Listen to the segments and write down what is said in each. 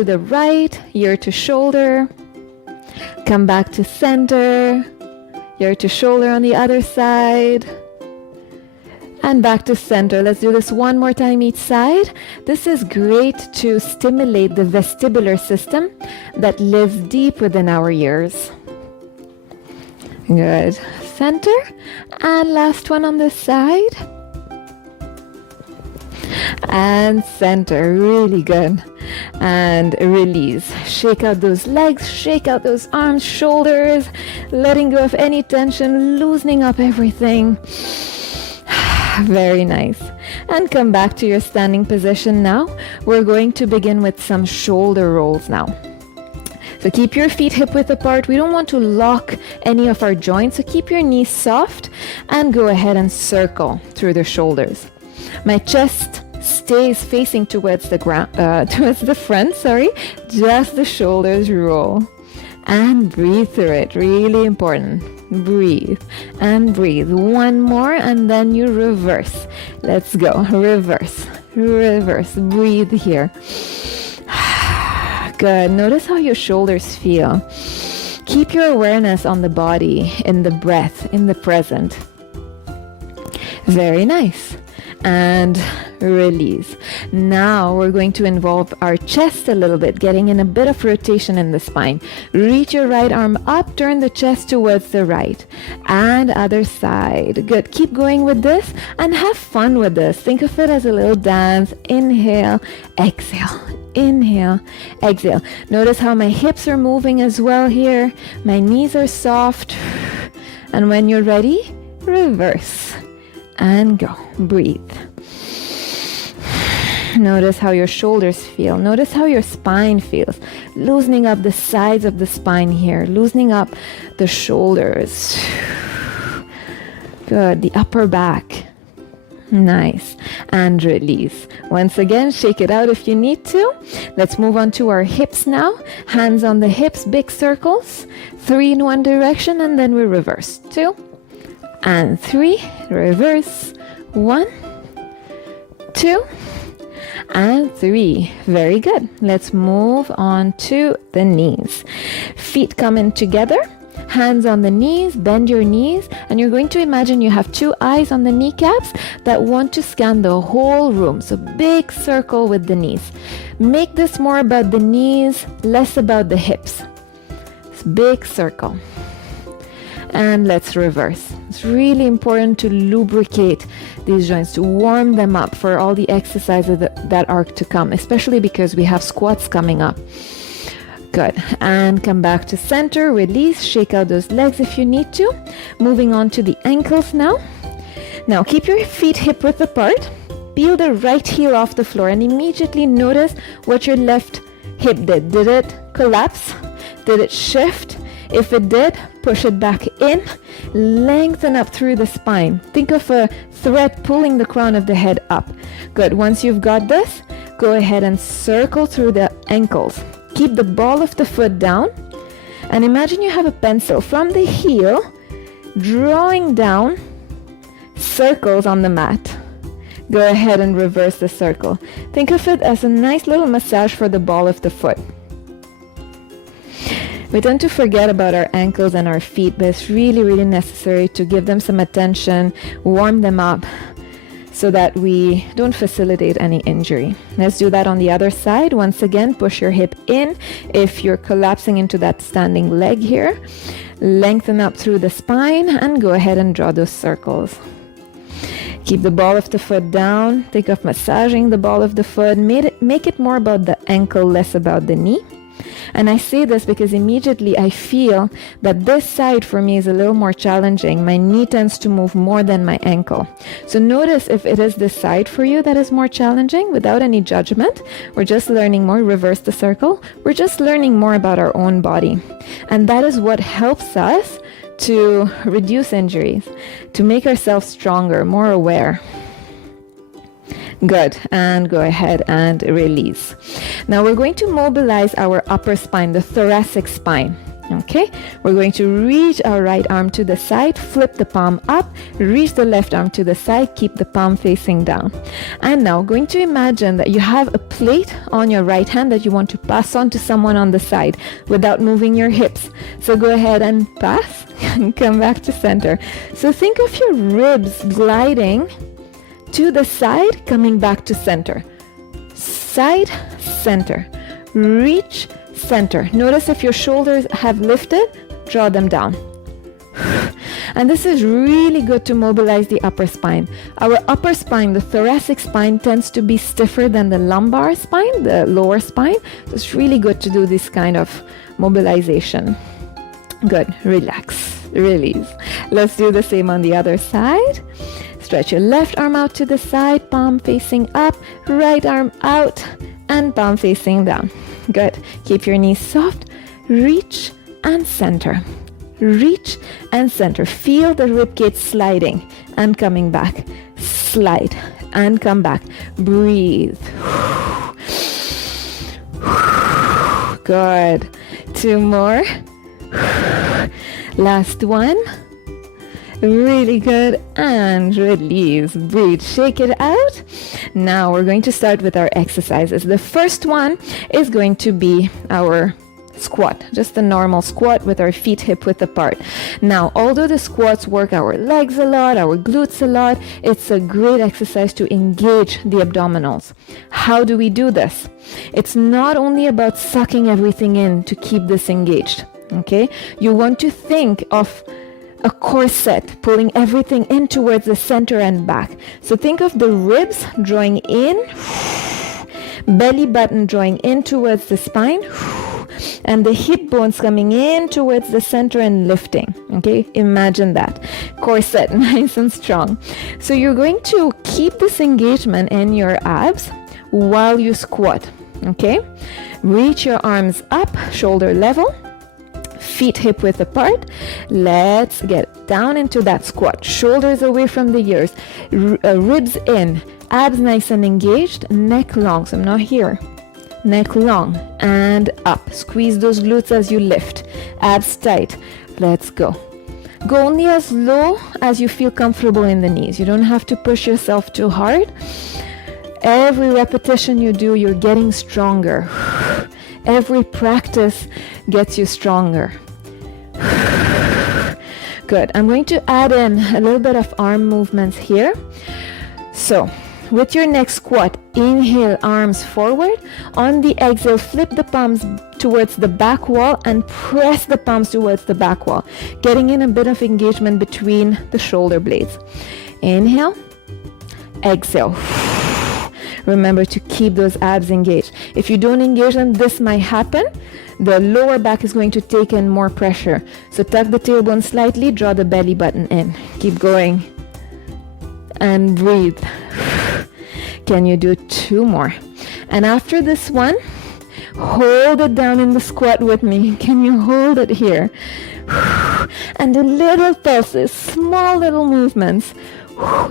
To the right, ear to shoulder. Come back to center, ear to shoulder on the other side. And back to center. Let's do this one more time each side. This is great to stimulate the vestibular system that lives deep within our ears. Good. Center. And last one on this side. And center. Really good. And release. Shake out those legs, shake out those arms, shoulders, letting go of any tension, loosening up everything. Very nice. And come back to your standing position now. We're going to begin with some shoulder rolls now. So keep your feet hip width apart. We don't want to lock any of our joints, so keep your knees soft and go ahead and circle through the shoulders. My chest stays facing towards the ground, towards the front, just the shoulders roll. And breathe through it, really important. Breathe and breathe. One more and then you reverse. Let's go, reverse, reverse, breathe here. Good, notice how your shoulders feel. Keep your awareness on the body, in the breath, in the present. Very nice. And release. Now we're going to involve our chest a little bit, getting in a bit of rotation in the spine. Reach your right arm up, turn the chest towards the right. And other side. Good. Keep going with this and have fun with this. Think of it as a little dance. Inhale, exhale. Inhale, exhale. Notice how my hips are moving as well here. My knees are soft. And when you're ready, reverse. And go. Breathe. Notice how your shoulders feel. Notice how your spine feels. Loosening up the sides of the spine here. Loosening up the shoulders. Good. The upper back. Nice. And release. Once again, shake it out if you need to. Let's move on to our hips now. Hands on the hips, big circles. 3 in one direction, and then we reverse. 2 and 3. Reverse. 1, 2, and 3. Very good. Let's move on to the knees. Feet come in together. Hands on the knees, bend your knees, and you're going to imagine you have 2 eyes on the kneecaps that want to scan the whole room. So big circle with the knees. Make this more about the knees, less about the hips. It's big circle. And let's reverse. It's really important to lubricate these joints, to warm them up for all the exercises that are to come, especially because we have squats coming up. Good. And come back to center, release, shake out those legs if you need to. Moving on to the ankles now. Now keep your feet hip width apart. Peel the right heel off the floor and immediately notice what your left hip did. Did it collapse? Did it shift? If it did, push it back in. Lengthen up through the spine. Think of a thread pulling the crown of the head up. Good. Once you've got this, go ahead and circle through the ankles. Keep the ball of the foot down and imagine you have a pencil from the heel drawing down circles on the mat. Go ahead and reverse the circle. Think of it as a nice little massage for the ball of the foot. We tend to forget about our ankles and our feet, but it's really, really necessary to give them some attention, warm them up, so that we don't facilitate any injury. Let's do that on the other side. Once again, push your hip in. If you're collapsing into that standing leg here, lengthen up through the spine and go ahead and draw those circles. Keep the ball of the foot down. Think of massaging the ball of the foot. Make it more about the ankle, less about the knee. And I say this because immediately I feel that this side for me is a little more challenging. My knee tends to move more than my ankle. So notice if it is this side for you that is more challenging, without any judgment. We're just learning more. Reverse the circle. We're just learning more about our own body. And that is what helps us to reduce injuries, to make ourselves stronger, more aware. Good. And go ahead and release. Now we're going to mobilize our upper spine, the thoracic spine. Okay, we're going to reach our right arm to the side, flip the palm up, reach the left arm to the side, keep the palm facing down. And now going to imagine that you have a plate on your right hand that you want to pass on to someone on the side without moving your hips. So go ahead and pass and come back to center. So think of your ribs gliding to the side, coming back to center. Side, center. Reach, center. Notice if your shoulders have lifted, draw them down. And this is really good to mobilize the upper spine. Our upper spine, the thoracic spine, tends to be stiffer than the lumbar spine, the lower spine. So it's really good to do this kind of mobilization. Good. Relax. Release. Let's do the same on the other side. Stretch your left arm out to the side, palm facing up, right arm out, and palm facing down. Good. Keep your knees soft. Reach and center. Reach and center. Feel the ribcage sliding and coming back. Slide and come back. Breathe. Good. 2 more. Last one. Really good. And release. Breathe. Shake it out. Now we're going to start with our exercises. The first one is going to be our squat, just a normal squat with our feet hip width apart. Now, although the squats work our legs a lot, our glutes a lot, it's a great exercise to engage the abdominals. How do we do this? It's not only about sucking everything in to keep this engaged. Okay? You want to think of a corset, pulling everything in towards the center and back. So think of the ribs drawing in, belly button drawing in towards the spine, and the hip bones coming in towards the center and lifting. Okay, imagine that. Corset, nice and strong. So you're going to keep this engagement in your abs while you squat. Okay, reach your arms up, shoulder level. Feet hip width apart. Let's get down into that squat. Shoulders away from the ears. Ribs in. Abs nice and engaged. Neck long. So I'm not here. Neck long and up. Squeeze those glutes as you lift. Abs tight. Let's go. Go only as low as you feel comfortable in the knees. You don't have to push yourself too hard. Every repetition you do, you're getting stronger. Every practice gets you stronger. Good. I'm going to add in a little bit of arm movements here. So, with your next squat, inhale, arms forward. On the exhale, flip the palms towards the back wall and press the palms towards the back wall, getting in a bit of engagement between the shoulder blades. Inhale, exhale. Remember to keep those abs engaged. If you don't engage them, this might happen. The lower back is going to take in more pressure. So tuck the tailbone slightly, draw the belly button in. Keep going. And breathe. Can you do 2 more? And after this one, hold it down in the squat with me. Can you hold it here? And do little pulses, small little movements.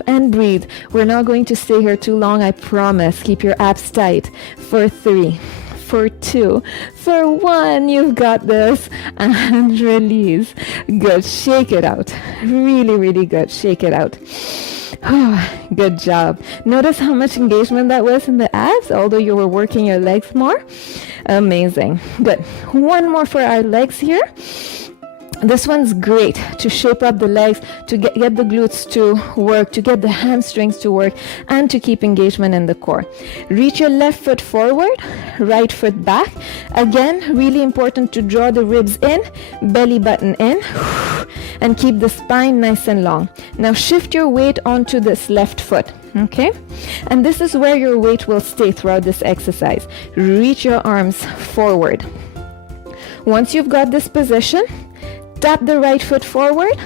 And breathe. We're not going to stay here too long, I promise. Keep your abs tight. For 3, for 2, for 1. You've got this. And release. Good. Shake it out. Really, really good. Shake it out. Good job. Notice how much engagement that was in the abs, although you were working your legs more. Amazing. Good. 1 more for our legs here. This one's great to shape up the legs, to get the glutes to work, to get the hamstrings to work, and to keep engagement in the core. Reach your left foot forward, right foot back. Again, really important to draw the ribs in, belly button in, and keep the spine nice and long. Now shift your weight onto this left foot. Okay? And this is where your weight will stay throughout this exercise. Reach your arms forward. Once you've got this position, tap the right foot forward,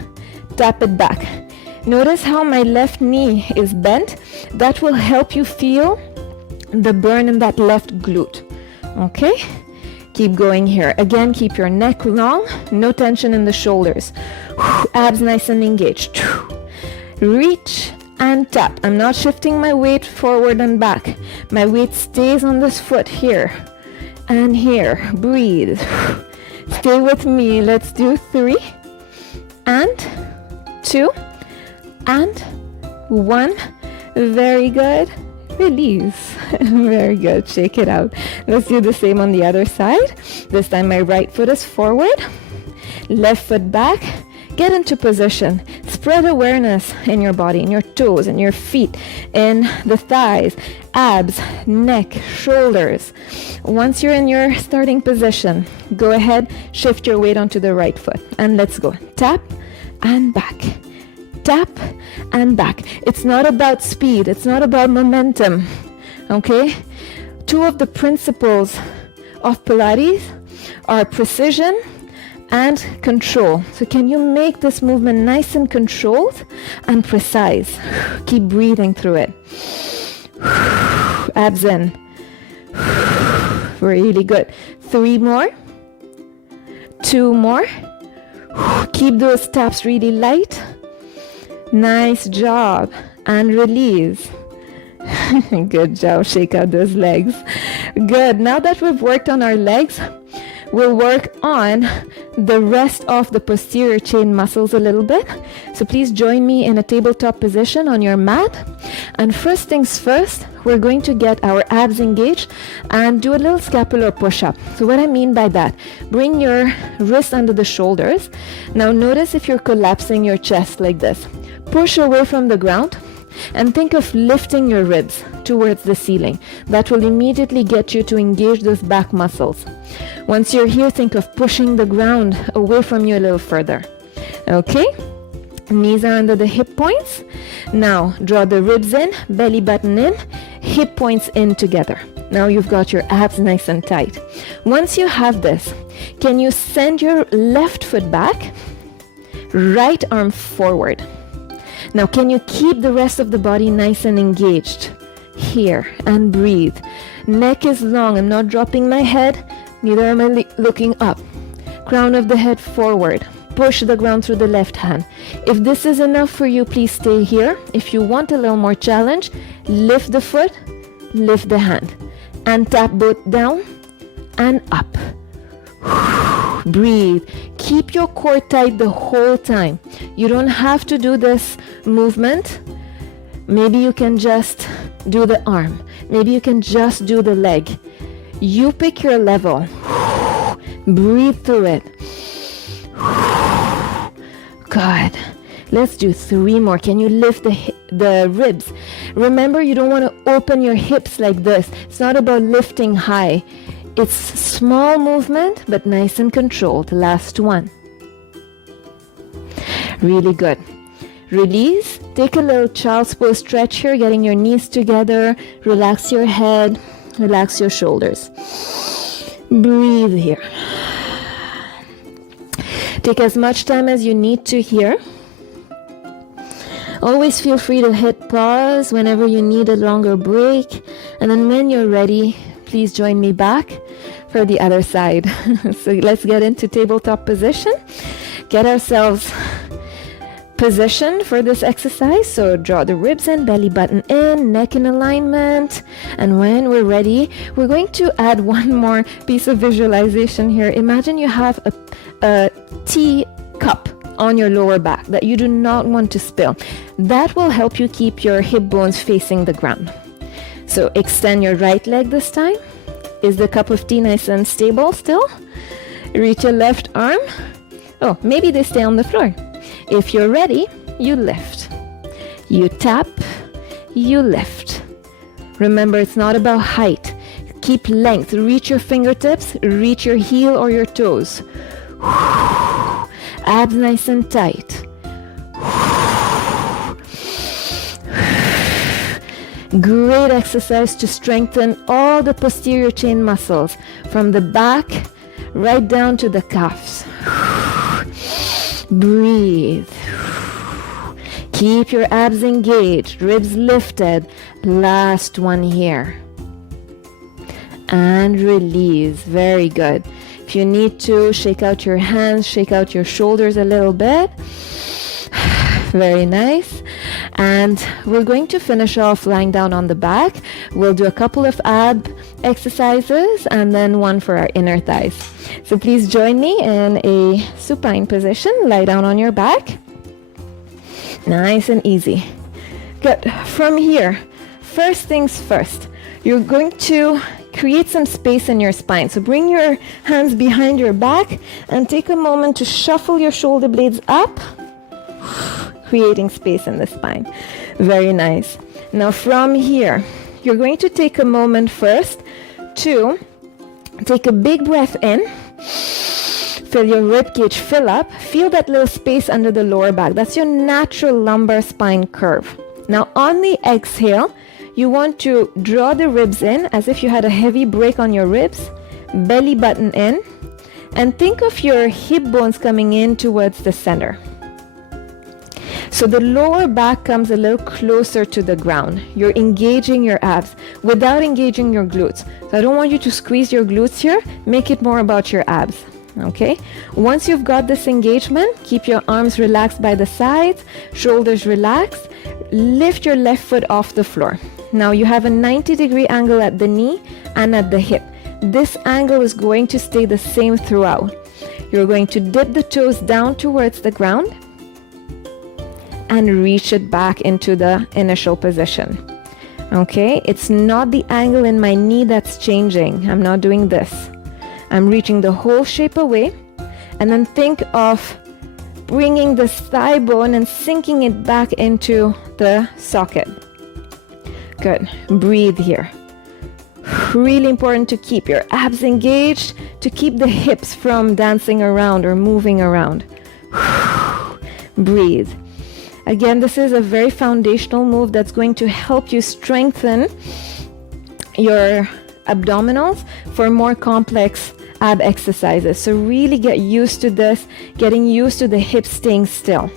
tap it back. Notice how my left knee is bent. That will help you feel the burn in that left glute. Okay? Keep going here. Again, keep your neck long, no tension in the shoulders. Abs nice and engaged. Reach and tap. I'm not shifting my weight forward and back. My weight stays on this foot here and here. Breathe. Stay with me. Let's do 3 and 2 and 1. Very good. Release. Very good. Shake it out. Let's do the same on the other side. This time my right foot is forward, left foot back. Get into position. Spread awareness in your body, in your toes, in your feet, in the thighs, abs, neck, shoulders. Once you're in your starting position, go ahead, shift your weight onto the right foot, and let's go. Tap and back. Tap and back. It's not about speed. It's not about momentum. Okay? 2 of the principles of Pilates are precision and control. So can you make this movement nice and controlled and precise? Keep breathing through it. Abs in. Really good. 3 more. 2 more. Keep those taps really light. Nice job. And release. Good job. Shake out those legs. Good. Now that we've worked on our legs, we'll work on the rest of the posterior chain muscles a little bit. So please join me in a tabletop position on your mat. And first things first, we're going to get our abs engaged and do a little scapular push-up. So what I mean by that, bring your wrists under the shoulders. Now notice if you're collapsing your chest like this. Push away from the ground and think of lifting your ribs towards the ceiling. That will immediately get you to engage those back muscles. Once you're here, think of pushing the ground away from you a little further. Okay? Knees are under the hip points. Now draw the ribs in, belly button in, hip points in together. Now you've got your abs nice and tight. Once you have this, can you send your left foot back, right arm forward? Now can you keep the rest of the body nice and engaged? Here, and breathe. Neck is long. I'm not dropping my head, neither am I looking up. Crown of the head forward. Push the ground through the left hand. If this is enough for you, please stay here. If you want a little more challenge, lift the foot, lift the hand, and tap both down and up. Breathe. Keep your core tight the whole time. You don't have to do this movement. Maybe you can just do the arm. Maybe you can just do the leg. You pick your level. Breathe through it. Good. Let's do 3 more. Can you lift the ribs? Remember, you don't want to open your hips like this. It's not about lifting high. It's small movement, but nice and controlled. Last one. Really good. Release. Take a little child's pose stretch here, getting your knees together. Relax your head. Relax your shoulders. Breathe here. Take as much time as you need to here. Always feel free to hit pause whenever you need a longer break. And then when you're ready, please join me back for the other side. So let's get into tabletop position. Get ourselves positioned for this exercise. So draw the ribs in, belly button in, neck in alignment. And when we're ready, we're going to add one more piece of visualization here. Imagine you have a tea cup on your lower back that you do not want to spill. That will help you keep your hip bones facing the ground. So extend your right leg this time. Is the cup of tea nice and stable still? Reach your left arm. Oh, maybe they stay on the floor. If you're ready, you lift. You tap, you lift. Remember, it's not about height. Keep length. Reach your fingertips, reach your heel or your toes. Abs nice and tight. Great exercise to strengthen all the posterior chain muscles from the back right down to the calves. Breathe. Keep your abs engaged, ribs lifted. Last one here. And release. Very good. If you need to, shake out your hands, shake out your shoulders a little bit. Very nice. And we're going to finish off lying down on the back. We'll do a couple of ab exercises and then one for our inner thighs. So please join me in a supine position. Lie down on your back. Nice and easy. Good. From here, first things first, you're going to create some space in your spine. So bring your hands behind your back and take a moment to shuffle your shoulder blades up, creating space in the spine. Very nice. Now from here, you're going to take a moment first to take a big breath in. Feel your rib cage fill up. Feel that little space under the lower back. That's your natural lumbar spine curve. Now on the exhale, you want to draw the ribs in as if you had a heavy break on your ribs, belly button in, and think of your hip bones coming in towards the center. So the lower back comes a little closer to the ground. You're engaging your abs without engaging your glutes. So I don't want you to squeeze your glutes here. Make it more about your abs. Okay? Once you've got this engagement, keep your arms relaxed by the sides, shoulders relaxed. Lift your left foot off the floor. Now you have a 90-degree angle at the knee and at the hip. This angle is going to stay the same throughout. You're going to dip the toes down towards the ground and reach it back into the initial position. Okay, it's not the angle in my knee that's changing. I'm not doing this. I'm reaching the whole shape away, and then think of bringing the thigh bone and sinking it back into the socket. Good. Breathe here. Really important to keep your abs engaged, to keep the hips from dancing around or moving around. Breathe. Again, this is a very foundational move that's going to help you strengthen your abdominals for more complex ab exercises. So really get used to this, getting used to the hips staying still.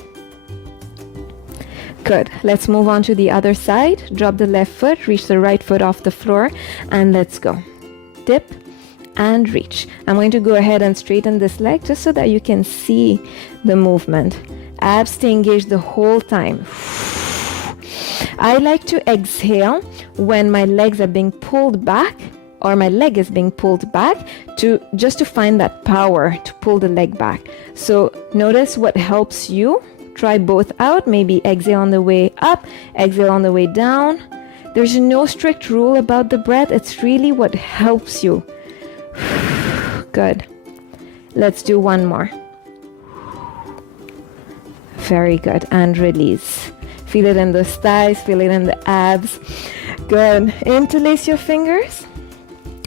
Good. Let's move on to the other side. Drop the left foot, reach the right foot off the floor, and let's go. Dip and reach. I'm going to go ahead and straighten this leg just so that you can see the movement. Abs stay engaged the whole time. I like to exhale when my legs are being pulled back or my leg is being pulled back just to find that power to pull the leg back. So notice what helps you. Try both out. Maybe exhale on the way up, exhale on the way down. There's no strict rule about the breath. It's really what helps you. Good. Let's do one more. Very good. And release. Feel it in the thighs, feel it in the abs. Good. Interlace your fingers.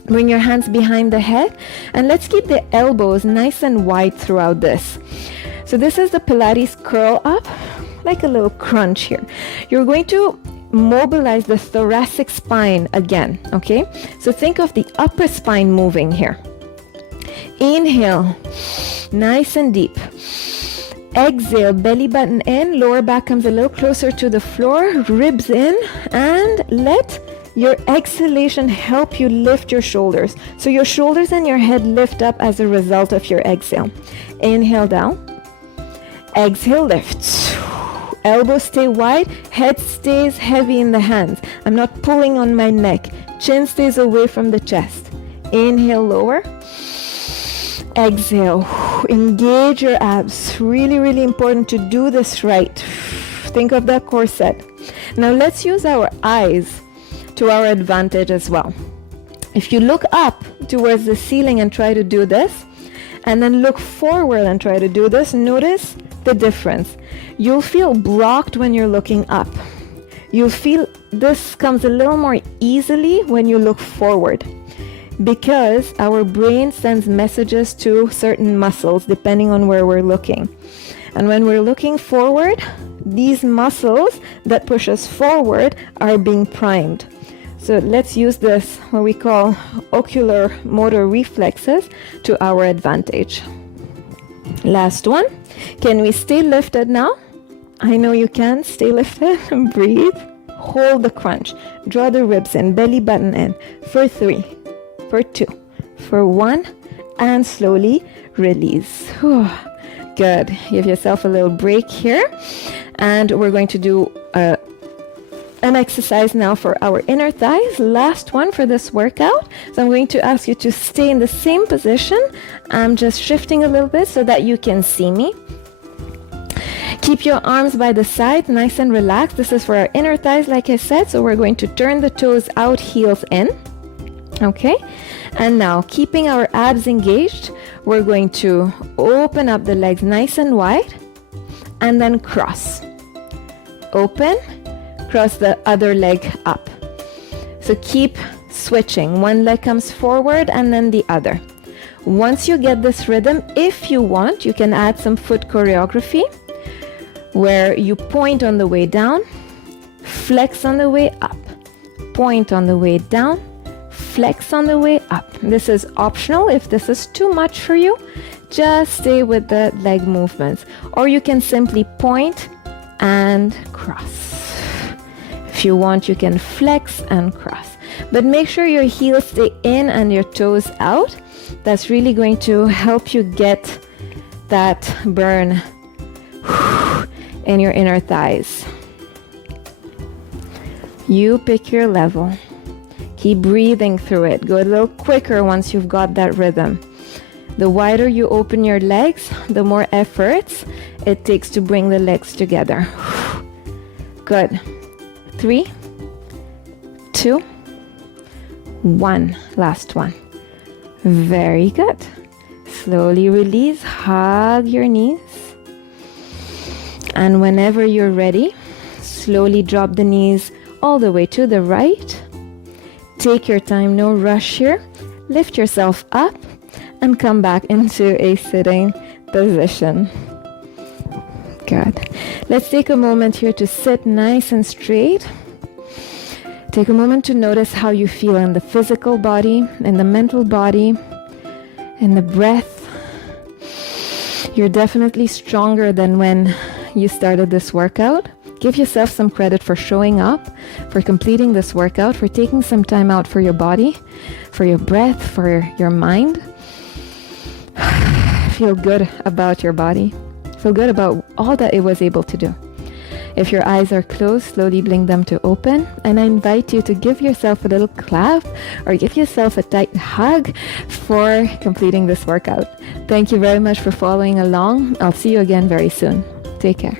Bring your hands behind the head. And let's keep the elbows nice and wide throughout this. So this is the Pilates curl up, like a little crunch here. You're going to mobilize the thoracic spine again, okay? So think of the upper spine moving here. Inhale, nice and deep. Exhale, belly button in, lower back comes a little closer to the floor, ribs in, and let your exhalation help you lift your shoulders. So your shoulders and your head lift up as a result of your exhale. Inhale down. Exhale, lift. Elbows stay wide, head stays heavy in the hands. I'm not pulling on my neck. Chin stays away from the chest. Inhale, lower. Exhale. Engage your abs. Really, really important to do this right. Think of that corset. Now let's use our eyes to our advantage as well. If you look up towards the ceiling and try to do this, and then look forward and try to do this, notice the difference. You'll feel blocked when you're looking up. You'll feel this comes a little more easily when you look forward, because our brain sends messages to certain muscles depending on where we're looking. And when we're looking forward, these muscles that push us forward are being primed. So let's use this, what we call ocular motor reflexes, to our advantage. Last one. Can we stay lifted now? I know you can. Stay lifted. Breathe. Hold the crunch. Draw the ribs in, belly button in. For 3, for 2, for 1, and slowly release. Whew. Good. Give yourself a little break here. And we're going to do an exercise now for our inner thighs. Last one for this workout. So I'm going to ask you to stay in the same position. I'm just shifting a little bit so that you can see me. Keep your arms by the side, nice and relaxed. This is for our inner thighs, like I said. So we're going to turn the toes out, heels in. Okay. And now, keeping our abs engaged, we're going to open up the legs nice and wide and then cross. Open, cross the other leg up. So keep switching. One leg comes forward and then the other. Once you get this rhythm, if you want, you can add some foot choreography where you point on the way down, flex on the way up, point on the way down, flex on the way up. This is optional. If this is too much for you, just stay with the leg movements. Or you can simply point and cross. If you want, you can flex and cross. But make sure your heels stay in and your toes out. That's really going to help you get that burn in your inner thighs. You pick your level. Keep breathing through it. Go a little quicker once you've got that rhythm. The wider you open your legs, the more efforts it takes to bring the legs together. Good. 3, 2, 1. Last one. Very good. Slowly release. Hug your knees. And whenever you're ready, slowly drop the knees all the way to the right. Take your time, no rush here. Lift yourself up and come back into a sitting position. Good. Let's take a moment here to sit nice and straight. Take a moment to notice how you feel in the physical body, in the mental body, in the breath. You're definitely stronger than when you started this workout. Give yourself some credit for showing up, for completing this workout, for taking some time out for your body, for your breath, for your mind. Feel good about your body. Feel good about all that it was able to do. If your eyes are closed, slowly blink them to open. And I invite you to give yourself a little clap or give yourself a tight hug for completing this workout. Thank you very much for following along. I'll see you again very soon. Take care.